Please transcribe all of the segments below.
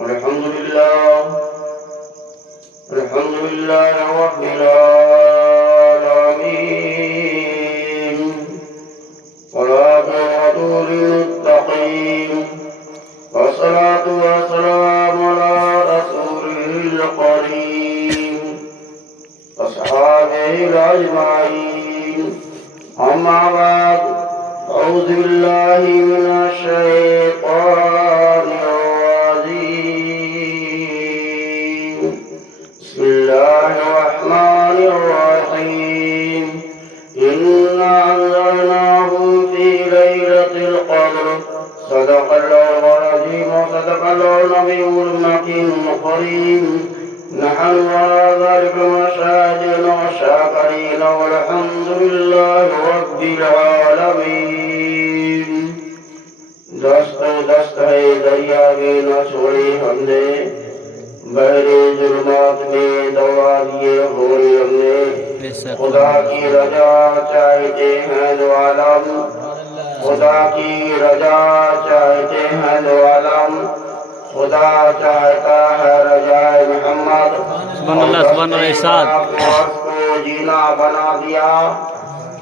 الحمد لله رب العالمين والعاقبة للمتقين والصلاة والسلام على رسوله الكريم وأصحابه أجمعين أما بعد أعوذ بالله من الشيطان الرجيم بسم الله الرحمن الرحيم إنا أنزلناه في ليلة القدر صدق الله العظيم وصدق الله النبي المكين الكريم نحن على ذلك مشاهدين وشاكرين والحمد لله رب العالمين دست ہے دریا میں نہ چھوڑی ہم نے بحر ظلمات میں دوڑا دیے ہوئے ہم نے خدا کی رضا چاہتے ہیں دو عالم خدا کی رضا چاہتے ہیں دو عالم خدا چاہتا ہے رضائے محمد سبحان اللہ سبحان اللہ ارشاد کو جینا بنا دیا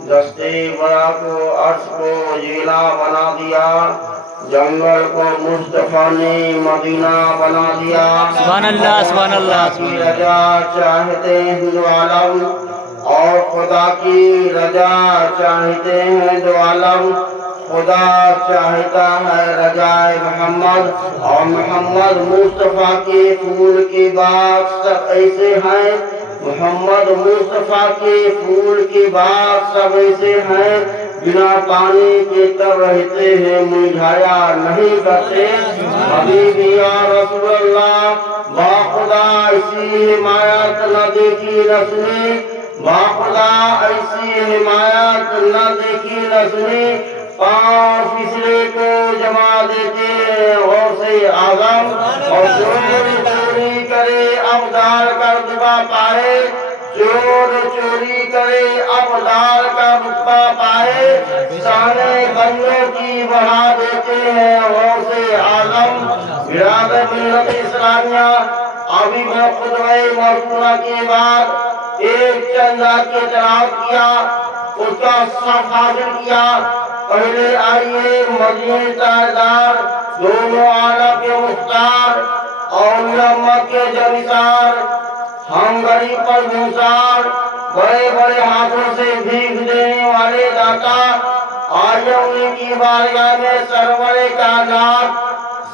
دستے بڑا کو عرش کو جینا بنا دیا جنگل کو مصطفیٰ نے مدینہ بنا دیا سبحان اللہ سبحان اللہ کی رضا چاہتے ہیں دو عالم اور خدا کی رضا چاہتے ہیں دو عالم خدا چاہتا ہے رضائے محمد اور محمد مصطفیٰ کے پھول کی بات سب ایسے ہیں محمد مصطفیٰ کے پھول کی بات سب ایسے ہیں بنا پانی کے تب رہتے ہیں مرجھایا نہیں کرتے حبیبی یا رسول اللہ با خدا ایسی حمایت نہ دیکھی نسلی با خدا ایسی حمایت نہ دیکھی نسلی پاؤں پھسلے کو جما دیتے غوث اعظم اور چوری کرے اب دار کا رتبہ پائے چوری کرے اب دار کا رتبہ پائے سانے بندوں کی بڑھا دیتے ہیں غوث اعظم برادر ملت اسلامیہ ابھی میں خطبہ مرحومہ کے بعد ایک چند آیات کی تلاوت کیا اس کا صف حاصل کیا پہلے آئیے مدینہ تاجدار دونوں عالم کے مختار اولیاء اللہ کے جنسار ہم غریب پر گنسار بڑے بڑے ہاتھوں سے بھیک دینے والے داتا آئیے انہیں کی بارگاہ میں سرور کائنات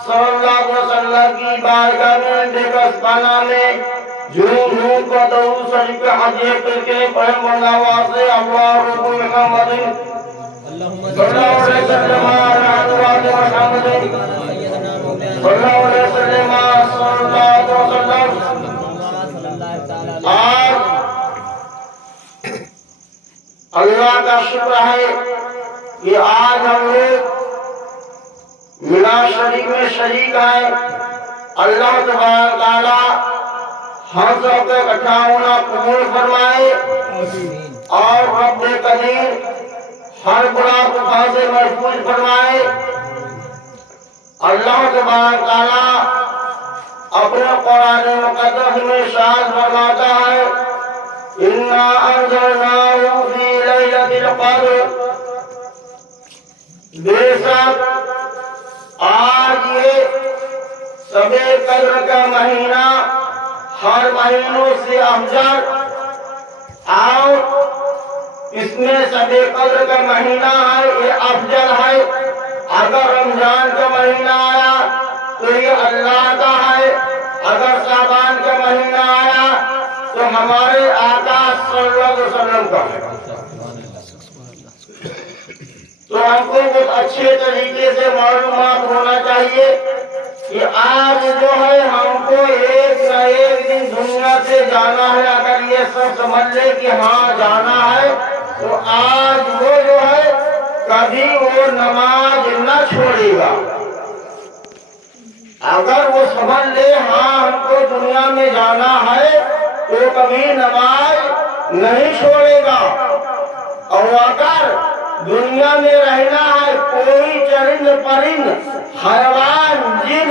صلی اللہ علیہ وسلم کی بارگاہ میں ڈیکس پانا میں جھوم کو درود شریف کے حدیث کر کے پڑھیں اللہ واسطے اللہ رب محمد صلی اللہ علیہ وسلم آج اللہ کا شکر ہے کہ آج ہم لوگ میلاد شریف میں شریک ہیں اللہ تبارک تعالی ہم سب کو اکٹھا ہونا قبول فرمائے اور رب قدیر ہر گناہ کو سے محفوظ فرمائے اللہ تبارک تعالی اپنے قرآن مقدس میں ارشاد فرماتا ہے انا انزلناه فی لیلۃ القدر بے شک آج یہ شب قدر کا مہینہ ہر مہینوں سے افضل اور اس میں شب قدر کا مہینہ ہے یہ افضل ہے اگر رمضان کا مہینہ آیا تو یہ اللہ کا ہے اگر شعبان کا مہینہ آیا تو ہمارے آقا صلی اللہ علیہ وسلم کا ہے تو ہم کو بہت اچھے طریقے سے معلومات ہونا چاہیے کہ آج جو ہے ہم کو ایک نہ ایک دن دنیا سے جانا ہے اگر یہ سب سمجھ لے کہ ہاں جانا ہے تو آج وہ جو ہے کبھی وہ نماز نہ چھوڑے گا اگر وہ سمجھ لے ہاں ہم کو دنیا میں جانا ہے تو کبھی نماز نہیں چھوڑے گا اور اگر دنیا میں رہنا ہے کوئی چرند پرند حیوان جن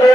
2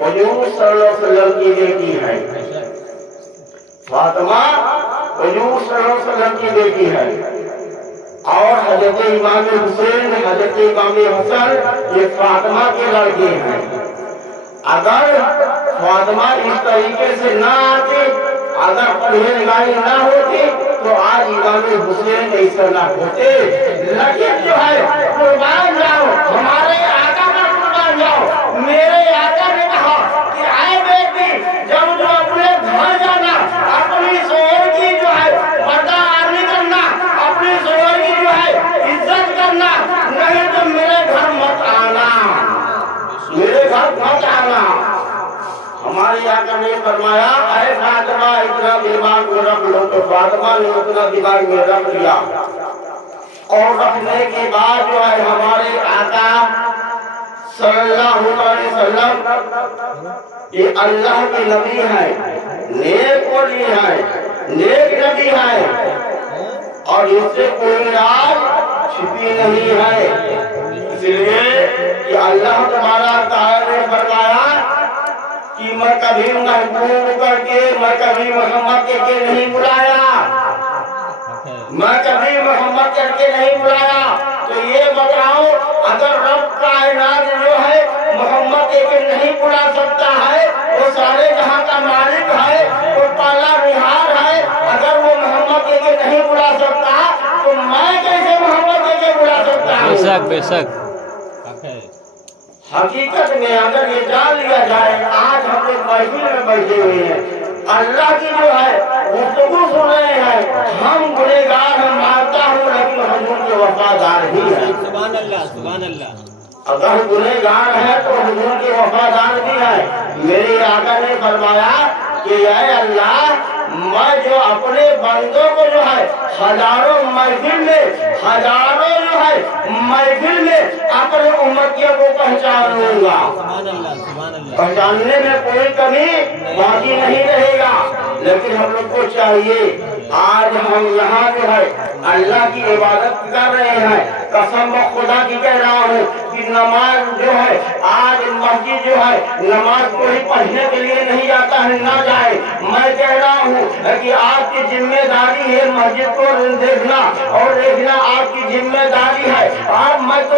حضور صلی اللہ علیہ وسلم کی بیٹی ہے، فاطمہ حضور صلی اللہ علیہ وسلم کی بیٹی ہے، اور حضرت امام حسین حضرت امام حسن یہ فاطمہ کے لڑکے ہیں۔ اگر فاطمہ اس طریقے سے نہ آتے، اگر پڑھے لکھے نہ ہوتے تو آج امام حسین ایسا نہ ہوتے۔ لیکن جو ہے قربان جاؤ، ہمارے آقا کا قربان جاؤ۔ میرے آقا نے کہا کہ اے بیٹی، جب جو اپنے گھر جانا، اپنی شوہر کی جو ہے پردہ آرمی کرنا، اپنی شوہر کی جو ہے عزت کرنا، نہیں تو میرے گھر مت آنا، میرے گھر مت آنا۔ ہماری آقا نے فرمایا اے فاطمہ اتنا دماغ میں رکھ لو، تو فاطمہ نے اتنا دماغ میں رکھ لیا، اور رکھنے کے بعد جو ہے ہمارے آقا صلی اللہ علیہ وسلم یہ اللہ کے نبی ہیں، نیک ولی ہیں، نیک نبی ہیں، اور اس سے کوئی راز چھپی نہیں ہے۔ اس لیے کہ اللہ تبارک تعالیٰ نے فرمایا کہ میں کبھی محبوب کر کے، میں کبھی محمد کر کے نہیں بلایا، میں کبھی محمد کر کے نہیں بلایا۔ تو یہ بتاؤ اگر رب کائنات جو ہے محمد کر کے نہیں بلا سکتا ہے، وہ سارے جہاں کا مالک ہے، وہ پالا نہار ہے، اگر وہ محمد کر کے نہیں بلا سکتا تو میں کیسے محمد کر کے بلا سکتا ہوں؟ بے شک بے شک۔ حقیقت میں اگر یہ جان لیا جائے، آج ہم لوگ محفل میں بیٹھے ہوئے ہیں، اللہ کی جو ہے گفتگو سن رہے ہیں، ہم گنہگار ہیں، مانتا ہوں، لیکن حضور کے وفادار ہی ہیں۔ سبحان اللہ سبحان اللہ۔ اگر گنہگار ہیں تو حضور کے وفادار بھی ہیں۔ میرے آقا نے فرمایا کہ اے اللہ، میں جو اپنے بندوں کو جو ہے ہزاروں محفل میں، ہزاروں جو ہے محفل میں اپنے امتیوں کو پہچان لوں گا، سبحان اللہ سبحان اللہ۔ پہچاننے میں کوئی کمی باقی نہیں رہے گا۔ لیکن ہم لوگ کو چاہیے، آج ہم یہاں جو ہے اللہ کی عبادت کر رہے ہیں، قسم خدا کی کہہ رہا ہوں کہ نماز جو ہے آج مسجد جو ہے نماز کوئی پڑھنے کے لیے نہیں جاتا ہے، نہ جائے۔ میں کہہ رہا ہوں کہ آپ کی ذمہ داری ہے مسجد کو دیکھنا، اور دیکھنا آپ کی ذمہ داری ہے۔ آپ میں تو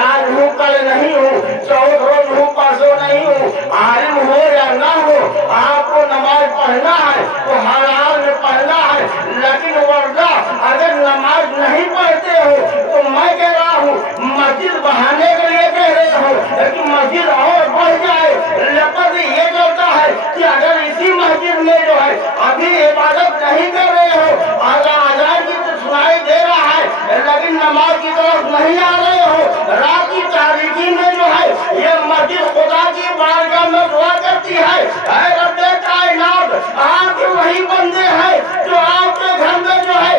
آج ہوں کل نہیں ہوں، 14 روز ہوں پرسوں نہیں ہوں، عالم ہو یا نہ ہو، آپ کو نماز پڑھنا ہے تو ہر حال میں پڑھنا ہے۔ لیکن ورنہ اگر نماز نہیں پڑھتے ہو تو میں کہہ رہا ہوں مسجد بڑھانے کے لیے کہہ رہے ہو، لیکن مسجد اور بڑھ جائے۔ لفظ یہ چلتا ہے کہ اگر اسی مسجد میں جو ہے ابھی عبادت نہیں کر رہے ہو، آزان کی تو سنائی دے رہا ہے لیکن نماز کی طرف نہیں آ رہے ہو، رات کی تاریکی میں جو ہے یہ مسجد خدا کی بارگاہ میں دعا کرتی ہے، اے رب کائنات، آپ کے وہی بندے ہیں جو آپ کے گھر میں جو ہے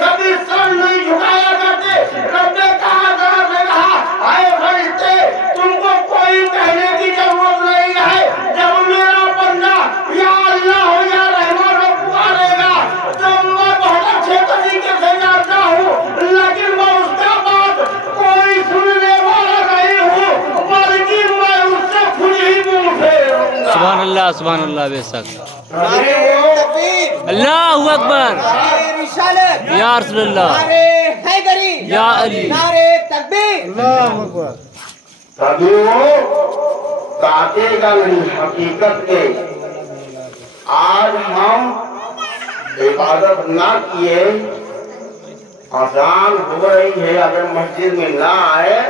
کبھی سر نہیں جھکایا کرتے۔ رب نے کہا اے فرشتے، تم کو کوئی کہنے کی ضرورت نہیں ہے، جب میرا بندہ یا اللہ ہو یا رحمان رب پکارے گا تو میں بہت اچھے طریقے سے جانتا ہوں، لیکن میں اس کا بات کوئی سننے والا نہیں ہوں، بلکہ میں اس سے خود ہی منہ پھیروں گا۔ سبحان اللہ سبحان اللہ بے شک۔ نعرے تکبیر، اللہ اکبر، نعرے رسالت، یا رسول اللہ، نعرے حیدری، یا علی، نعرے تکبیر۔ کبھی وہ کاٹے گا نہیں حقیقت کے۔ آج ہم عبادت نہ کیے، اذان ہو رہی ہے، اگر مسجد میں نہ آئے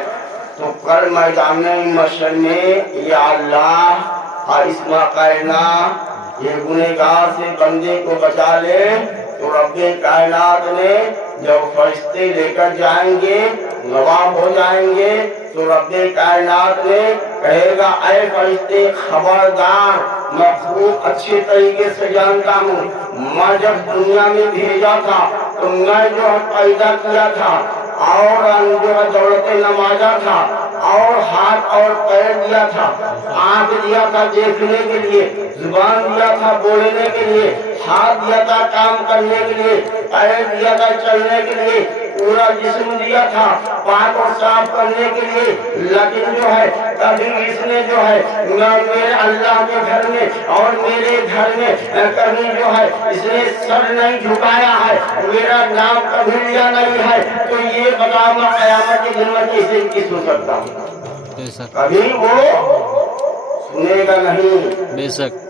تو کل میدان محشر میں یا اللہ کرشمہ کرنا، یہ گنہگار سے بندے کو بچا لے۔ تو رب کائنات نے جب فرشتے لے کر جائیں گے، گواہ ہو جائیں گے، تو رب کائنات نے کہے گا اے فرشتے خبردار، میں خوب اچھے طریقے سے جانتا ہوں، میں جب دنیا میں بھیجا تھا تو میں جو پیدا کیا تھا اور جو دولت نمازا تھا، اور ہاتھ اور پیر دیا تھا، آنکھ دیا تھا دیکھنے کے لیے، زبان دیا تھا بولنے کے لیے، ہاتھ دیا تھا کام کرنے کے لیے، پیر دیا تھا چلنے کے لیے، پورا جسم دیا تھا پاک اور صاف کرنے کے لیے، لیکن جو ہے کبھی اس نے جو ہے میرے اللہ کے گھر میں اور میرے گھر میں کبھی جو ہے اس نے سر نہیں جھکایا ہے، میرا نام کبھی لیا نہیں ہے، تو یہ بتا میں قیامت کے دن میں کیسے کس سن سکتا ہوں؟ بے شک کبھی وہ سنے گا نہیں، بے شک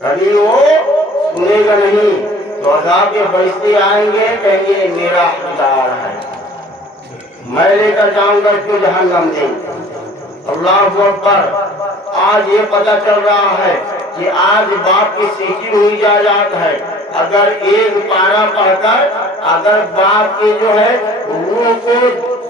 کبھی وہ سنے گا نہیں، تو عذاب کے فرشتے آئیں گے کہیں گے میرا حقدار ہے، میں لے کر جاؤں گا اس کو جہنم میں۔ اللہ اکبر۔ آج یہ پتہ چل رہا ہے کہ آج باپ کی سیٹی ہوئی جائیداد ہے، اگر ایک پارہ پڑھ کر اگر باپ کے جو ہے روح کو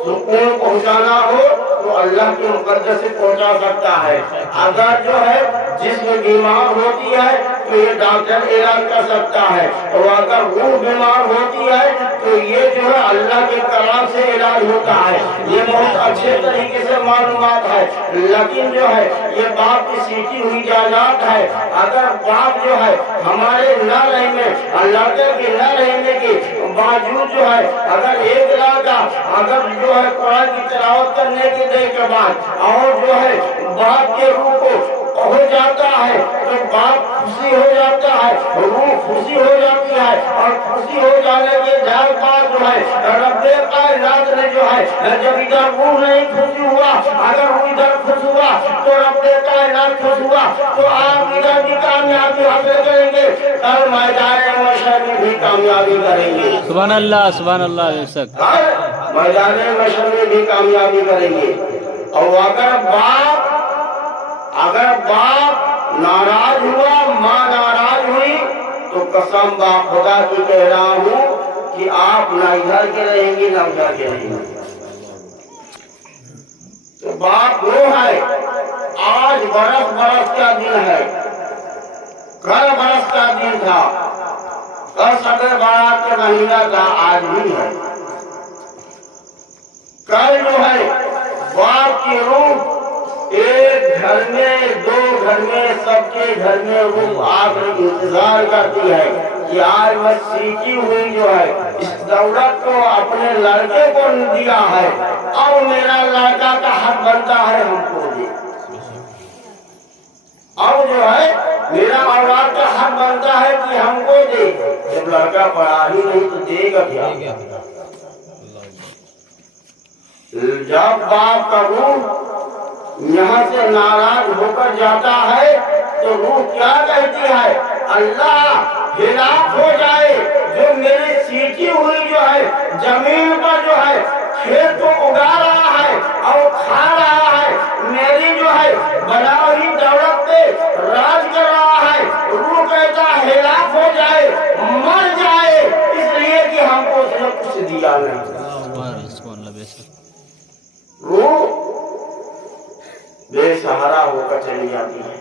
سکون پہنچانا ہو تو اللہ کے مقدس سے پہنچا سکتا ہے، اگر جو ہے جسم بیمار ہوتی ہے تو یہ ڈاکٹر علاج کر سکتا ہے، اور اگر روح بیمار ہوتی ہے تو یہ جو ہے اللہ کے کلام سے علاج ہوتا ہے، یہ بہت اچھے طریقے سے معلومات ہے، لیکن جو ہے یہ باپ کی سیٹی ہوئی جائیداد ہے، اگر باپ جو ہے ہمارے نہ رہنے اللہ کے نہ رہنے کے باوجود جو ہے اگر ایک لڑکا اگر جو ہے قرآن کی تلاوت کرنے کے دے کے بعد اور جو ہے باپ کے روح کو ہو جاتا ہے تو باپ خوشی ہو جاتا ہے، روح خوشی ہو جاتی ہے، اور خوشی ہو جانے کے بعد جو ہے رب کائنات نے جو ہے جب ادھر روح نہیں خوشی ہوا اگر وہ ادھر خوش ہوا تو رب کائنات خوش ہوا تو آپ ادھر بھی کامیابی حاصل کریں گے اور میدان محشر میں بھی کامیابی کریں گے۔ سبحان اللہ بے شک میدان محشر میں بھی کامیابی کریں گے۔ اور اگر باپ ناراض ہوا ماں ناراض ہوئی تو قسم با خدا کی کہہ رہا ہوں کہ آپ نہ ادھر کے رہیں گے نہ ادھر کے رہیں گے۔ تو باپ وہ ہے، آج برس کا دن ہے، کل برس کا دن تھا، کل صدر بارات کا مہینہ تھا، آج بھی ہے۔ کل جو ہے باپ کی روح ایک گھر میں دو گھر میں سب کے گھر میں روح آ کر انتظار کرتی ہے کہ آج میں سیٹی ہوئی جو ہے اس دولت کو اپنے لڑکے کو دیا ہے، اب میرا لڑکا کا حق بنتا ہے ہم کو دے، اب جو ہے میرا اولاد کا حق بنتا ہے کہ ہم کو دے، جب لڑکا پڑھا ہی نہیں تو دے گا کیا؟ جب باپ کا روح یہاں سے ناراض ہو کر جاتا ہے تو روح کیا کہتی ہے؟ اللہ ہلاک ہو جائے جو میری سیٹی ہوئی جو ہے زمین پر جو ہے کھیت کو اگا رہا ہے اور کھا رہا ہے، میری جو ہے بنا ہوئی دولت پہ راج کر رہا ہے، روح کہتا ہلاک ہو جائے مر جائے اس لیے کہ ہم کو اس نے کچھ دیا نہیں۔ سبحان اللہ بے شک روح بے سہارا ہو کر چلی جاتی ہے،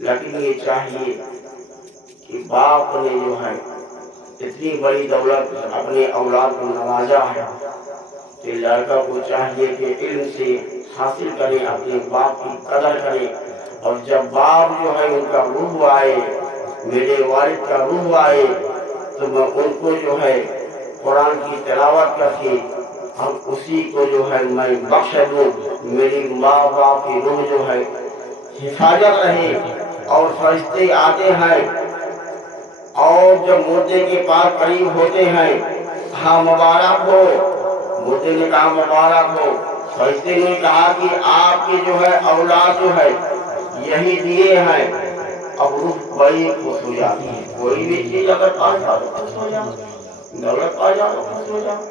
لیکن یہ چاہیے کہ باپ نے جو ہے اتنی بڑی دولت اپنے اولاد کو نوازا ہے کہ لڑکا کو چاہیے کہ علم سے حاصل کرے، اپنے باپ کی قدر کرے، اور جب باپ جو ہے ان کا روح آئے، میرے والد کا روح آئے تو میں ان کو جو ہے قرآن کی تلاوت کر کے ہم اسی کو جو ہے میں بخش دوں، میری ماں باپ کی روح جو ہے حفاظت رہے، اور فرشتے آتے ہیں اور جب مردے کے پاس قریب ہوتے ہیں ہاں مبارک ہو، مردے نے کہا مبارک ہو، فرشتے نے کہا کہ آپ کی جو ہے اولاد جو ہے یہی دیے ہیں، اب روح بڑی خوش ہو جاتی ہے، کوئی بھی چیز اگر پا جاؤ تو خوش ہو جاؤ، دولت پا جاؤ تو خوش ہو جاؤ،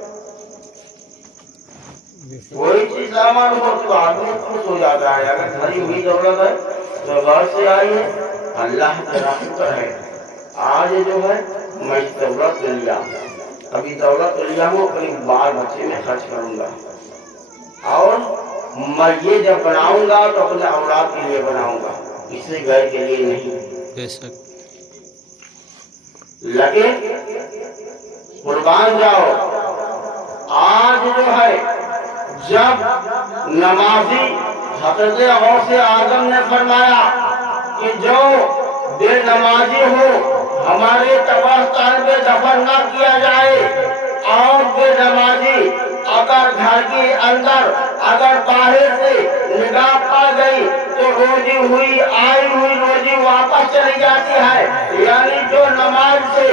کوئی چیز سامان ہو تو آدمی خوش ہو جاتا ہے، اگر دھری ہوئی دولت ہے تو غور سے آئی ہے اللہ کا شکر ہے، آج جو ہے میں دولت لیا، ابھی دولت لیا ہوں اپنے بال بچے میں خرچ کروں گا، اور میں یہ جب بناؤں گا تو اپنے اولاد کے لیے بناؤں گا، کسی غیر کے لیے نہیں۔ بے شک لیکن قربان جاؤ، آج جو ہے جب نمازی حضرت غوث اعظم نے فرمایا کہ جو بے نمازی ہو ہمارے قبرستان پہ دفن نہ کیا جائے، اور بے نمازی اگر گھر کے اندر اگر باہر سے نگاہ پا گئی تو روزی ہوئی آئی ہوئی روزی واپس چلی جاتی ہے، یعنی جو نماز سے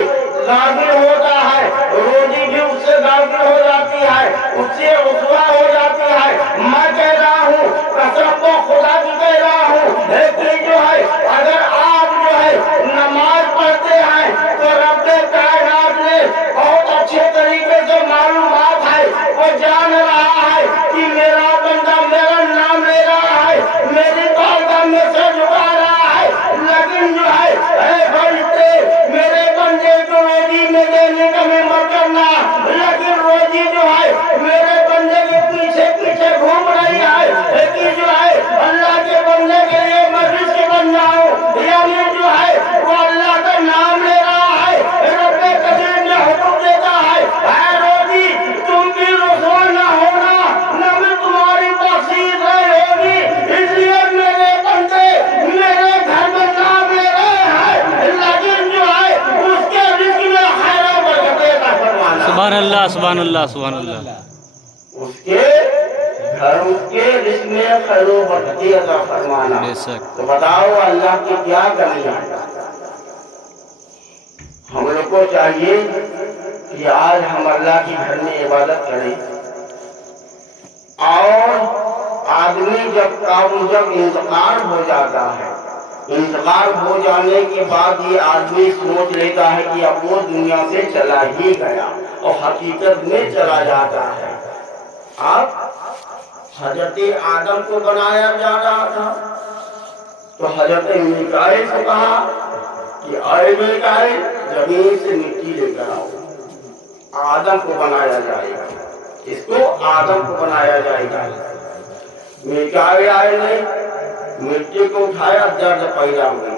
غافل ہوتا ہے روزی بھی اس سے غافل ہو جاتی ہے، اس سے رسوا ہو جاتی ہے۔ میں کہہ رہا ہوں، قسم کو خدا کی کہہ رہا ہوں، لیکن جو ہے اگر آپ جو ہے نماز پڑھتے ہیں تو رب کائنات نے بہت اچھے طریقے سے معلومات ہے، وہ جان رہا ہے کہ میرا بندہ میرا نام لے رہا ہے، میری بارگاہ میں سے جھکا رہا ہے، لیکن جو ہے اے فرشتے میرے بندے کو روزی میں دینے کا میں مت کرنا، لیکن روزی جو ہے میرے بندے کے پیچھے پیچھے گھوم رہی ہے، لیکن جو ہے اللہ کے بندے کے لیے میں رزق بن جاؤں، یعنی جو ہے وہ اللہ کا نام لے رہا ہے۔ رب کریم نے حکم دیتا ہے اے روزی تم بھی رسوا نہ ہونا، نہ میں تمہاری بخشش ہوگی، اس لیے میرے بندے میرے گھر میں نام لے رہے ہیں، لیکن جو ہے اس کے رزق میں خیر و برکت عطا فرمانا۔ سبحان اللہ سبحان اللہ سبحان اللہ۔ اس کے گھر اس کے رزق میں خیر و برکت عطا فرمانا۔ بے شک۔ تو بتاؤ اللہ کی کیا کمی ہے؟ ہم لوگ کو چاہیے کہ آج ہم اللہ کے گھر میں عبادت کریں، اور آدمی جب انتقال ہو جاتا ہے، انتقال ہو جانے کے بعد یہ آدمی سوچ لیتا ہے کہ اب وہ دنیا سے چلا ہی گیا، اور حقیقت میں چلا جاتا ہے۔ اب حضرت آدم کو بنایا جا رہا تھا تو حضرت میکائیل کو کہا کہ اے میکائیل زمین سے مٹی لے کر آؤ، آدم کو بنایا جائے گا، اس کو آدم کو بنایا جائے گا۔ میکائیل آئے نے مٹی کو اٹھایا، درد پیدا ہوئی۔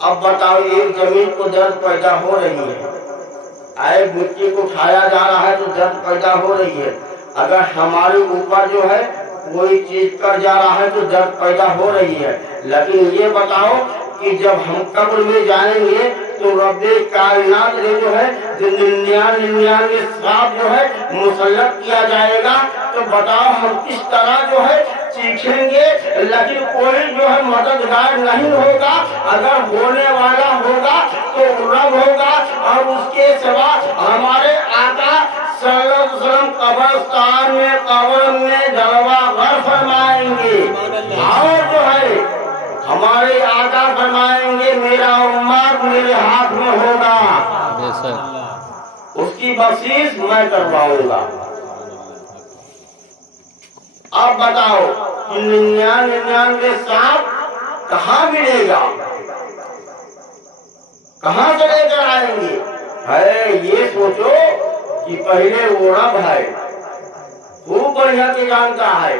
اب بتاؤ ایک زمین کو درد پیدا ہو رہی ہے، اے مٹی کو اٹھایا جا رہا ہے تو درد پیدا ہو رہی ہے، اگر ہمارے اوپر جو ہے کوئی چیز کر جا رہا ہے تو درد پیدا ہو رہی ہے، لیکن یہ بتاؤ کہ جب ہم قبر میں جائیں گے تو رب کائنات نے جو ہے 99 سانپ جو ہے مسلط کیا جائے گا، تو بتاؤ ہم کس طرح جو ہے سیکھیں گے، لیکن کوئی جو ہے مددگار نہیں ہوگا، اگر ہونے والا ہوگا تو رب ہوگا، اور اس کے سوا ہمارے آقا صلی اللہ علیہ وسلم قبرستان میں قبر میں جلوہ گر فرمائیں گے، اور جو ہے ہمارے آقا فرمائیں گے میرا امت میرے ہاتھ میں ہوگا، بے شک۔ اس کی بخشش میں کرواؤں گا۔ اب بتاؤ کہ 99 سانپ کہاں ملے گا، کہاں سے لے کر آئیں گے؟ ہے یہ سوچو کہ پہلے وہ رب ہے، خوب بڑھیا کے جانتا ہے،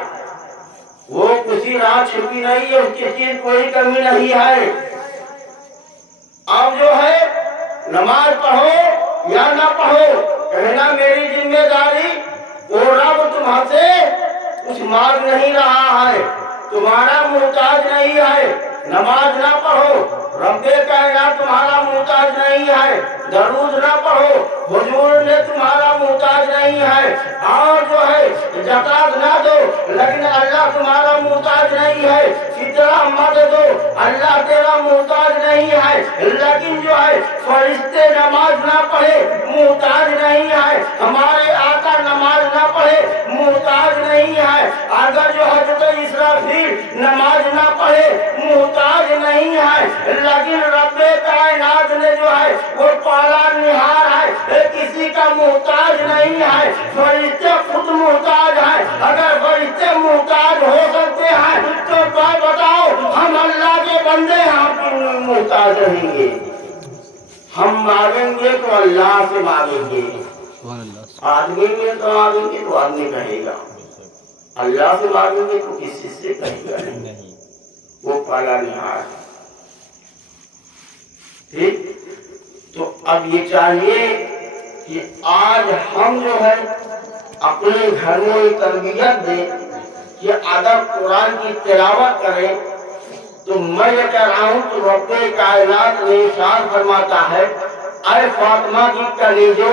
وہ کسی رات چھپی نہیں ہے، اس کی چیز کوئی کمی نہیں ہے۔ اب جو ہے نماز پڑھو یا نہ پڑھو، کہنا میری ذمہ داری، وہ رب تمہاں سے کچھ مانگ نہیں رہا ہے، تمہارا محتاج نہیں ہے، نماز نہ پڑھو، رب کائنات تمہارا محتاج نہیں ہے، درود نہ پڑھو، حضور نے تمہارا محتاج نہیں ہے، اور جو ہے زکات نہ دو لیکن اللہ تمہارا محتاج نہیں ہے، فطرہ مت دو اللہ تیرا محتاج نہیں ہے، لیکن جو ہے فرشتے نماز نہ پڑھے محتاج نہیں ہے، ہمارے آقا نماز نہ پڑھے محتاج نہیں ہے، اگر جو حضرت اسرافیل نماز نہ پڑھے محتاج نہیں ہے، لیکن رب کائنات نے جو ہے وہ پالا نہار ہے، کسی کا محتاج نہیں ہے، فرشتے خود محتاج ہے، اگر فرشتے محتاج ہو سکتے ہیں تو بتاؤ ہم اللہ کے بندے ہم کیوں محتاج رہیں گے؟ ہم مانگیں گے تو اللہ سے مانگیں گے، سبحان اللہ۔ آدمی میں تو مانگیں گے تو آدمی کہے گا، اللہ سے مانگیں گے تو کسی سے کہے گا نہیں، وہ پالا نہار ہے۔ ٹھیک، تو اب یہ چاہیے کہ آج ہم جو ہے اپنے گھروں میں تربیت دیں کہ اگر قرآن کی تلاوت کریں تو میں یہ کہہ رہا ہوں کہ رب کائنات نے ارشاد فرماتا ہے اے فاطمہ کی کلیجو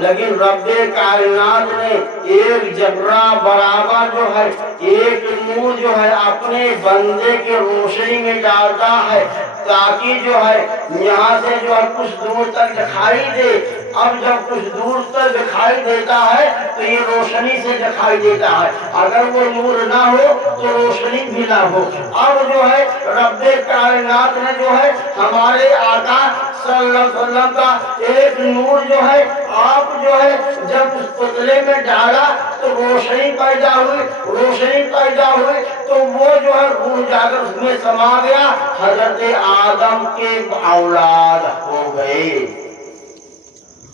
لیکن رب کائنات نے ایک جبرہ برابر جو ہے ایک نور جو ہے اپنے بندے کے روشنی میں ڈالتا ہے تاکہ جو ہے یہاں سے جو ہے کچھ دور تک دکھائی دے. اب جب کچھ دور تک دکھائی دیتا ہے تو یہ روشنی سے دکھائی دیتا ہے. اگر وہ نور نہ ہو تو روشنی بھی نہ ہو. اب جو ہے رب کائنات نے جو ہے ہمارے آقا صلی اللہ علیہ وسلم کا ایک نور جو ہے آپ جو ہے جب اس پتلے میں ڈالا تو روشنی پیدا ہوئی. روشنی پیدا ہوئی تو وہ جو ہے روح جا کر اس میں سما گیا. حضرت آدم کے اولاد ہو گئے.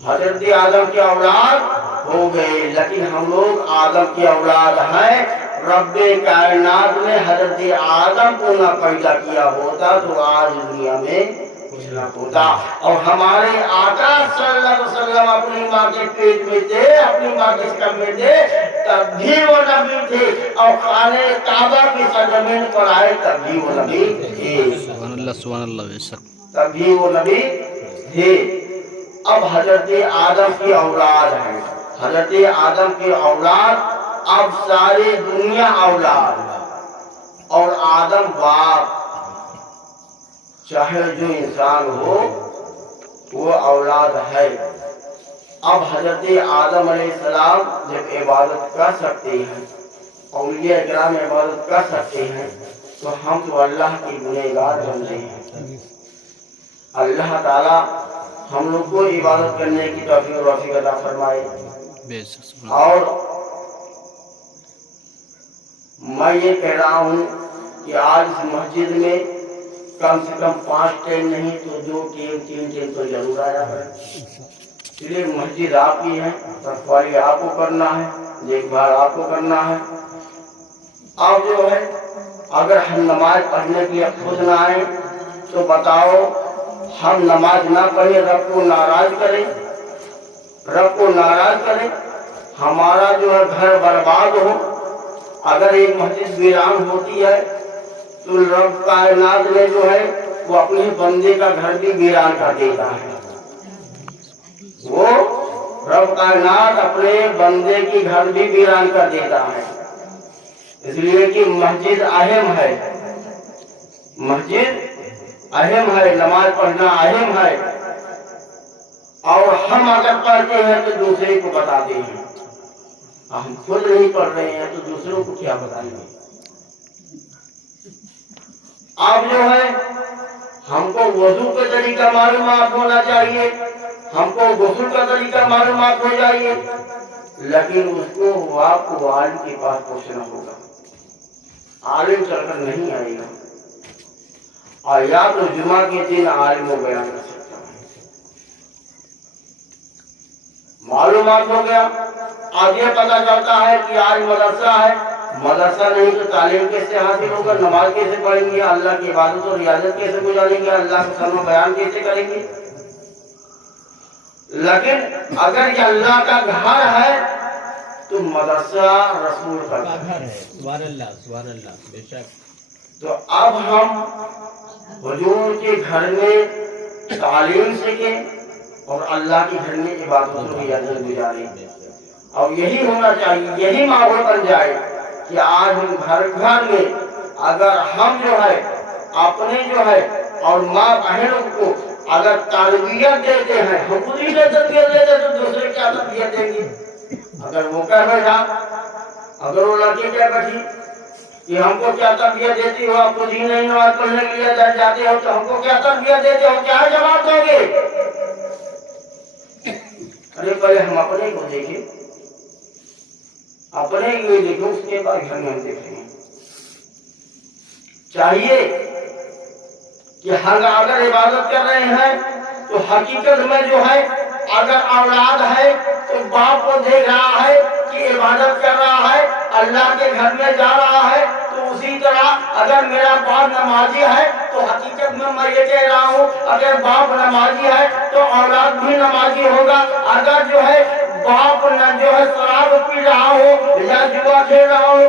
حضرت آدم کی اولاد ہو گئے. لیکن ہم لوگ آدم کی اولاد ہیں. رب کائنات نے حضرت آدم کو نہ پیدا کیا ہوتا تو آج دنیا میں کچھ نہ ہوتا. اور ہمارے آقا صلی اللہ علیہ وسلم اپنی ماں کے پیٹ میں تھے, اپنی ماں کے سکم میں تھے, تب بھی وہ نبی تھے. اور خانہ کعبہ کی سرزمین پر آئے تب بھی وہ نبی تھے. سبحان اللہ بے شک. تب بھی وہ نبی تھے. اب حضرت آدم کی اولاد ہے. حضرت آدم کی اولاد اب ساری دنیا اولاد. اور آدم باپ چاہے جو انسان ہو وہ اولاد ہے. اب حضرت آدم علیہ السلام جب عبادت کر سکتے ہیں, اولیاء کرام عبادت کر سکتے ہیں, تو ہم تو اللہ کے گنہگار بندے ہیں. اللہ تعالی ہم لوگ کو عبادت کرنے کی توفیق و وفیق عطا فرمائے. بے شک. اور میں یہ کہہ رہا ہوں کہ آج اس مسجد میں کم سے کم 5 ٹیم نہیں تو 2 ٹیم 3 ٹیم تو ضرور آیا ہے. اس لیے مسجد آپ کی ہے, رکھوالی آپ کو کرنا ہے, دیکھ بھال آپ کو کرنا ہے. آپ جو ہے اگر ہم نماز پڑھنے کے لیے خود نہ آئیں تو بتاؤ ہم نماز نہ پڑھیں رب کو ناراض کریں, رب کو ناراض کریں, ہمارا جو ہے گھر برباد ہو. اگر ایک مسجد ویران ہوتی ہے تو رب کائنات میں جو ہے وہ اپنے بندے کا گھر بھی ویران کر دیتا ہے. وہ رب کائنات اپنے بندے کی گھر بھی ویران کر دیتا ہے. اس لیے کہ مسجد اہم ہے, مسجد اہم ہے, نماز پڑھنا اہم ہے. اور ہم اگر پڑھتے ہیں تو دوسرے کو بتاتے ہیں, ہم خود نہیں پڑھ رہے ہیں تو دوسروں کو کیا بتائیں گے. آپ جو ہے ہم کو وضو کا طریقہ معلومات ہونا چاہیے, ہم کو غسل کا طریقہ معلومات ہو جائیے, لیکن اس کو آپ کو عالم کے پاس پوچھنا ہوگا. عالم چل کر نہیں آئے گا. اور یا تو جمعہ کے دن عالم کو بیان کر سکتا ہے. معلومات ہو گیا, آگے پتہ چلتا ہے کہ آج مدرسہ ہے, مدرسہ نہیں تو تعلیم کیسے حاصل ہوگا, نماز کیسے پڑھیں گے, اللہ کی عبادت اور ریاضت کیسے گزاریں گے, اللہ کا سلم و بیان کیسے کریں گے. لیکن اگر یہ اللہ کا گھر ہے تو مدرسہ رسول کا گھر ہے. سبحان اللہ, سبحان اللہ, بے شک. تو اب ہم حضور کے گھر میں تعلیم سیکھیں اور اللہ کے گھر میں عبادت و ریاضت گزاریں. اور یہی ہونا چاہیے, یہی ماحول بن جائے کہ آج ہم گھر گھر میں اگر ہم جو ہے اپنے جو ہے اور ماں بہنوں کو اگر تربیت دیتے ہیں, ہم خود ہی تربیت دیتے ہیں تو دوسرے کیا تربیت دیں گے. اگر وہ کہہ بیٹھا, اگر وہ لڑکی کہہ بیٹھی کہ ہم کو کیا تربیت دیتی ہو, آپ کو دین نہیں نماز پڑھنے کے لیے جاتے ہو تو ہم کو کیا تربیت دیتے ہو, کیا جواب دو گے. ارے پہلے ہم اپنے کو دیکھیں, اپنے لیے دیکھیں, اس کے بعد گھر میں ہم دیکھیں. چاہیے کہ ہر اگر عبادت کر رہے ہیں تو حقیقت میں جو ہے اگر اولاد ہے تو باپ کو دیکھ رہا ہے کہ عبادت کر رہا ہے, اللہ کے گھر میں جا رہا ہے, تو اسی طرح اگر میرا باپ نمازی ہے تو حقیقت میں یہ کہہ رہا ہوں اگر باپ نمازی ہے تو اولاد بھی نمازی ہوگا. اگر جو ہے باپ نہ جو ہے شراب پی رہا ہو یا جوا کھیل رہا ہو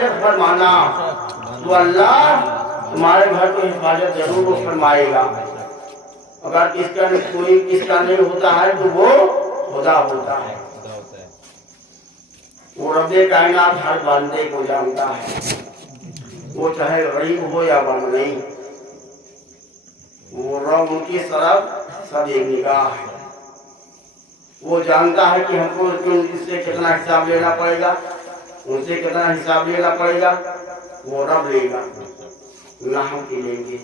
حفاظت فرمانا، تو اللہ تمہارے گھر کو حفاظت ضرور فرمائے گا۔ اگر کوئی کس کا نہیں ہوتا ہے تو وہ خدا ہوتا ہے۔ خدا ہوتا ہے۔ وہ رب کائنات ہر بندے کو جانتا ہے، وہ چاہے غریب ہو یا بڑھئی، وہ رب ان کی طرف سب ایک نگاہ ہے۔ وہ جانتا ہے کہ ہم کو اس سے کتنا حساب لینا پڑے گا، ان سے کتنا حساب لینا پڑے گا، وہ رب لے گا، نہ ہم کی لیں گے۔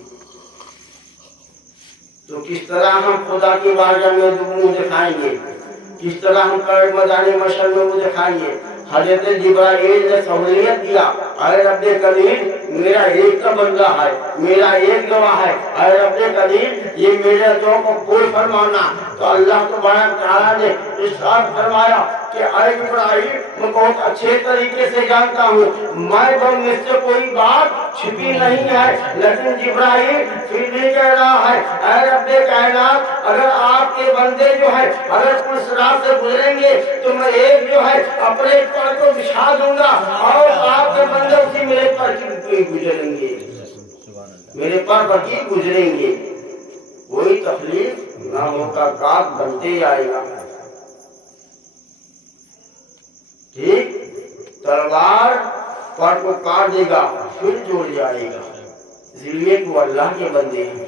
تو کس طرح ہم خدا کی بارگاہ میں منہ دکھائیں گے، کس طرح ہم میدان محشر میں منہ دکھائیں گے؟ حضرت جبرائیل نے سہولت دیا، اے رب کریم میرا ایک کا بندہ ہے، میرا ایک گواہ ہے، اے رب کریم یہ میرے دعا کو قبول فرمانا۔ تو اللہ تبارک تعالیٰ نے ارشاد فرمایا کہ اے جبرائیل میں بہت اچھے طریقے سے جانتا ہوں، میں تو مجھ سے کوئی بات چھپی نہیں ہے، لیکن جبرائیل پھر بھی کہہ رہا ہے اے رب کائنات اگر آپ کے بندے جو ہے اگر اس رات سے گزریں گے تو میں ایک جو ہے اپنے پر کو بچھا دوں گا اور آپ کے بندے اسی میرے پر کی گزریں گے، میرے پر کی گزریں گے، کوئی تکلیف نہ ہوگا، کاٹ بنتے آئے گا۔ ٹھیک، تلوار پر کو کاٹ دے گا پھر جوڑ جائے گا، اس لیے وہ اللہ کے بندے ہیں۔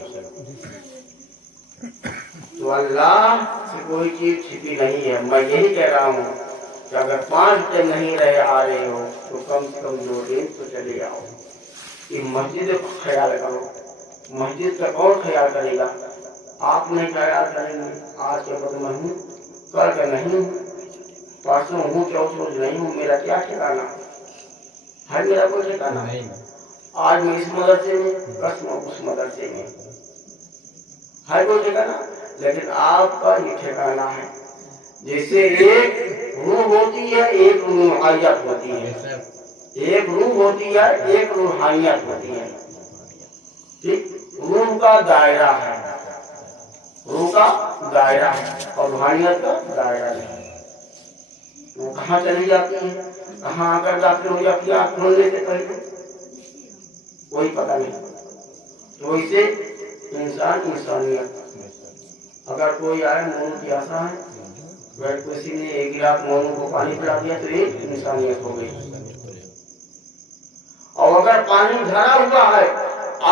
تو اللہ سے کوئی چیز چھپی نہیں ہے۔ میں یہی کہہ رہا ہوں کہ اگر 5 دن نہیں رہے آ رہے ہو تو کم سے کم 2 دن تو چلے آؤ۔ یہ مسجد کا خیال کرو، مسجد کا کون خیال کرے گا؟ آپ نہیں خیال کریں گے، آج کے بعد میں ہوں، کل کا نہیں ہوں، پرسوں ہوں، چوتھ روز نہیں ہوں، میرا کیا ٹھکانا ہے؟ میرا کوئی ٹھکانا ہے؟ آج میں اس مدرسے میں، کل اس مدرسے میں، ہے کوئی ٹھکانا؟ لیکن آپ کا یہ ٹھکانا ہے۔ جیسے ایک روح ہوتی ہے، ایک روحانیت ہوتی ہے، ایک روح ہوتی ہے، ایک روحانیت ہوتی ہے۔ ٹھیک، روح کا دائرہ ہے، روح کا دائرہ ہے اور روحانیت کا دائرہ نہیں۔ وہ کہاں چلی جاتی ہے، کہاں آ کر داخل ہو جاتی ہے آنکھ کھولنے سے پہلے کوئی پتہ نہیں۔ تو اسے انسانیت، اگر کوئی آئے مونو پیاسا ہے، اگر کسی نے ایک گلاس مونو کو پانی پلا دیا تو ایک انسانیت ہو گئی۔ اور اگر پانی بھرا ہوا ہے،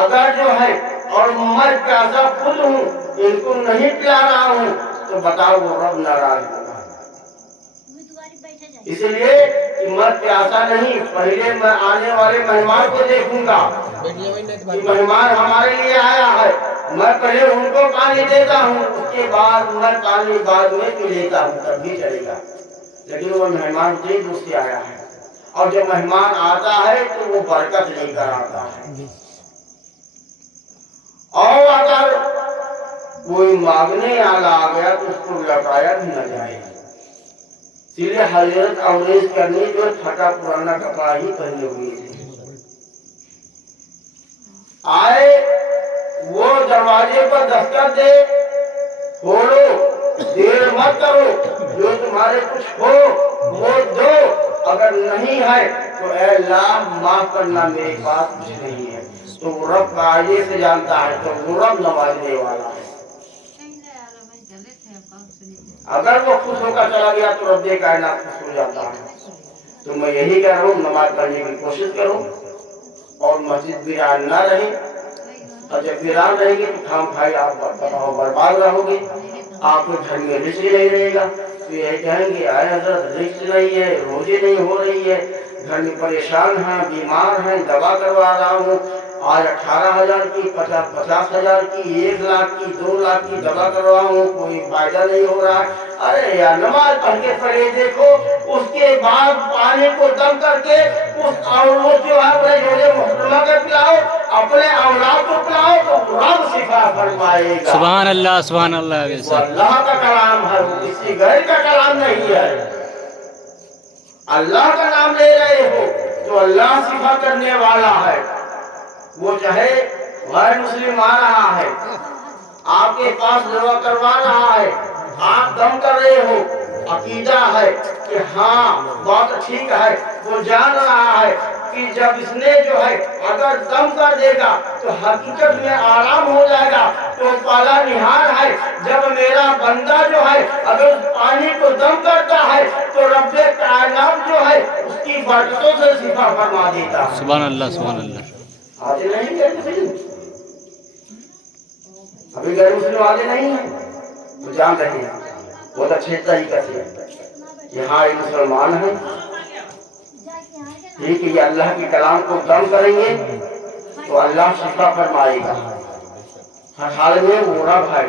اگر جو ہے اور میں پیاسا خود ہوں، ان کو نہیں پلا رہا ہوں تو بتاؤ وہ رب ناراض ہوگا۔ اس لیے کہ میں پیاسا نہیں، پہلے میں آنے والے مہمان کو دیکھوں گا کہ مہمان ہمارے لیے آیا ہے، میں پہلے ان کو پانی دیتا ہوں، اس کے بعد میں پانی بعد میں پی لیتا ہوں، تب بھی چلے گا۔ لیکن وہ مہمان دیر سے آیا ہے، اور جب مہمان آتا ہے تو وہ برکت لے کر آتا ہے، اور اگر کوئی مانگنے والا آ گیا تو اس کو لوٹایا بھی نہ جائے۔ اس لیے حضرت اویس کرنی جو پھٹا پرانا کپڑا ہی پہنے ہوئے تھے، آئے وہ دروازے پر دستک دے، کھولو، دیر مت کرو، جو تمہارے کچھ ہو وہ دو، اگر نہیں ہے تو اے اللہ معاف کرنا، میرے پاس کچھ نہیں ہے۔ تو وہ رب کا آئیے سے جانتا ہے، تو وہ رب نوازنے والا ہے۔ اگر وہ خوش ہو کر چلا گیا تو رب کائنات خوش ہو جاتا ہے۔ تو میں یہی کہہ رہا ہوں، نماز پڑھنے کی کوشش کرو اور مسجد ویران نہ رہے، اور جب ویران رہے گی تو کھام کھائی آپ برباد رہو گے، آپ کے گھر میں رزق نہیں رہے گا، تو یہ کہیں گے اے حضرت رزق نہیں ہے، روزی نہیں ہو رہی ہے، گھر میں پریشان ہیں، بیمار ہیں، دوا کروا رہا ہوں، آج 18,000 کی، 50,000 کی، 1 لاکھ کی، 2 لاکھ کی دوا کروا ہوں، کوئی فائدہ نہیں ہو رہا ہے۔ ارے یار نماز پڑھ کے پڑھے دیکھو، اس کے بعد پانی کو دم کر کے اس اولاد جو ہے اپنے جوڑے محترمہ کے پلاؤ، اپنے اولاد کو پلاؤ تو رب شفا فرمائے گا۔ سبحان اللہ، سبحان اللہ۔ وہ اللہ کا کلام ہے، وہ کسی غیر کا کلام نہیں ہے۔ اللہ کا نام لے رہے ہو تو اللہ شفا کرنے والا ہے۔ وہ چاہے غیر مسلم آ رہا ہے، آپ کے پاس دعا کروا رہا ہے، آپ دم کر رہے ہو، عقیدہ ہے کہ ہاں بات ٹھیک ہے، وہ جان رہا ہے کہ جب اس نے جو ہے اگر دم کر دے گا تو حقیقت میں آرام ہو جائے گا، تو پالا نہار ہے جب میرا بندہ جو ہے اگر پانی کو دم کرتا ہے تو رب کائنات جو ہے اس کی برکتوں سے شفا فرما دیتا ہے۔ سبحان اللہ سبحان اللہ۔ آتے نہیں گئے مسلم، ابھی غیر مسلم آتے نہیں ہیں، وہ جان رہے ہیں بہت اچھے طریقے سے یہاں ایک مسلمان ہیں، ٹھیک ہے، یہ اللہ کے کلام کو دم کریں گے تو اللہ شفا فرمائے گا ہر حال میں، وہ رب ہے۔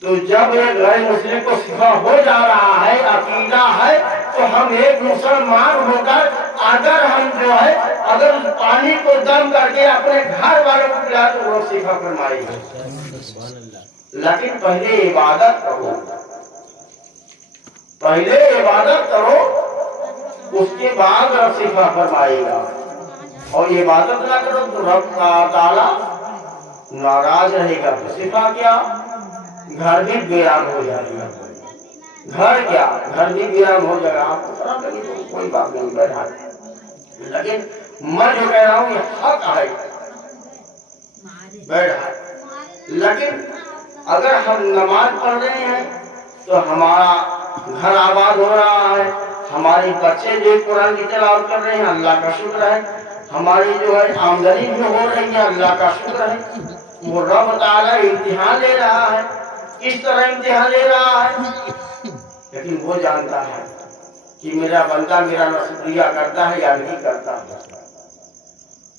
تو جب ایک غیر مسلم کو شفا ہو جا رہا ہے، عقیدہ ہے، تو ہم ایک مسلمان ہو کر اگر ہم جو ہے اگر اس پانی کو دم کر کے اپنے گھر والوں کو پلا تو وہ شفا فرمائے گا۔ لیکن پہلے عبادت کرو، پہلے عبادت کرو، اس کے بعد رب شفا فرمائے گا۔ اور عبادت نہ کرو تو رب تعالیٰ ناراض رہے گا، تو شفا کیا، گھر بھی ویران ہو جائے گا، گھر کیا، گھر بھی ویران ہو جائے گا۔ آپ کو طرح لگی تو کوئی بات نہیں، بیٹھا، لیکن میں جو کہہ رہا ہوں یہ حق ہے، بیٹھا۔ لیکن اگر ہم نماز پڑھ رہے ہیں تو ہمارا گھر آباد ہو رہا ہے، ہمارے بچے جو قرآن کی تلاوت کر رہے ہیں، اللہ کا شکر ہے، ہماری جو ہے آمدنی بھی ہو رہی ہے، اللہ کا شکر ہے۔ وہ رب تعالیٰ امتحان لے رہا ہے، کس طرح امتحان لے رہا ہے، لیکن وہ جانتا ہے کہ میرا بندہ میرا شکریہ کرتا ہے یا نہیں کرتا۔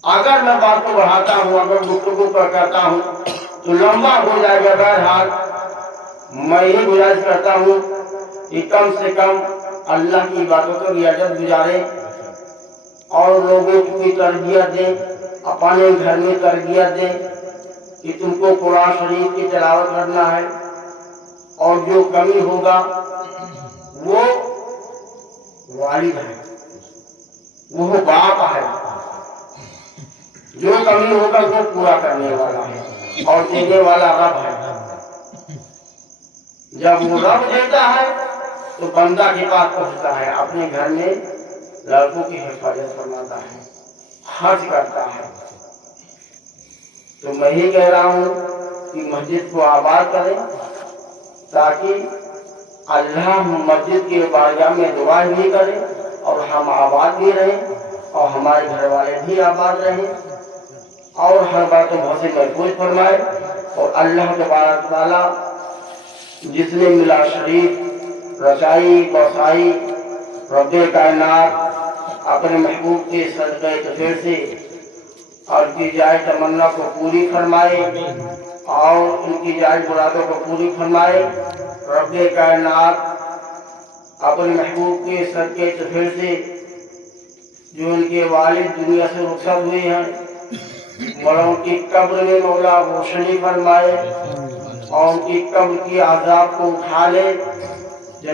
اگر میں بات کو بڑھاتا ہوں، اگر گفتگو پر کرتا ہوں تو لمبا ہو جائے گا، بہرحال میں یہ گزارش کرتا ہوں کہ کم سے کم اللہ کی باتوں کو رعایت گزارے اور لوگوں کی تربیت دیں، اپنے گھر میں تربیت دیں کہ تم کو قرآن شریف کی تلاوت کرنا ہے، اور جو کمی ہوگا وہ والد ہے، وہ باپ ہے، جو کمی ہوگا وہ پورا کرنے والا ہے اور دینے والا رب ہے۔ جب وہ رب دیتا ہے تو بندہ کے پاس پہنچتا ہے، اپنے گھر میں لڑکوں کی حفاظت فرماتا ہے، خرچ کرتا ہے۔ تو میں ہی کہہ رہا ہوں کہ مسجد کو آباد کریں تاکہ اللہ مسجد کے بارگاہ میں دعا بھی کرے اور ہم آباد بھی رہیں اور ہمارے گھر والے بھی آباد رہیں اور ہر بات کو بہت سے محفوظ فرمائے۔ اور اللہ تبارک تعالیٰ جس نے ملا شریف رچائی بسائی، رب کائنات اپنے محبوب کے صدقہ طفیل سے اور کی جائے تمنا کو پوری فرمائے اور ان کی جائے مرادوں کو پوری فرمائے۔ رب کائنات اپنے محبوب کے صدقہ طفیل سے جو ان کے والد دنیا سے رخصت ہوئے ہیں، مولا ان کی قبر میں مولا روشنی فرمائے اور ان کی قبر کی عذاب کو اٹھا لے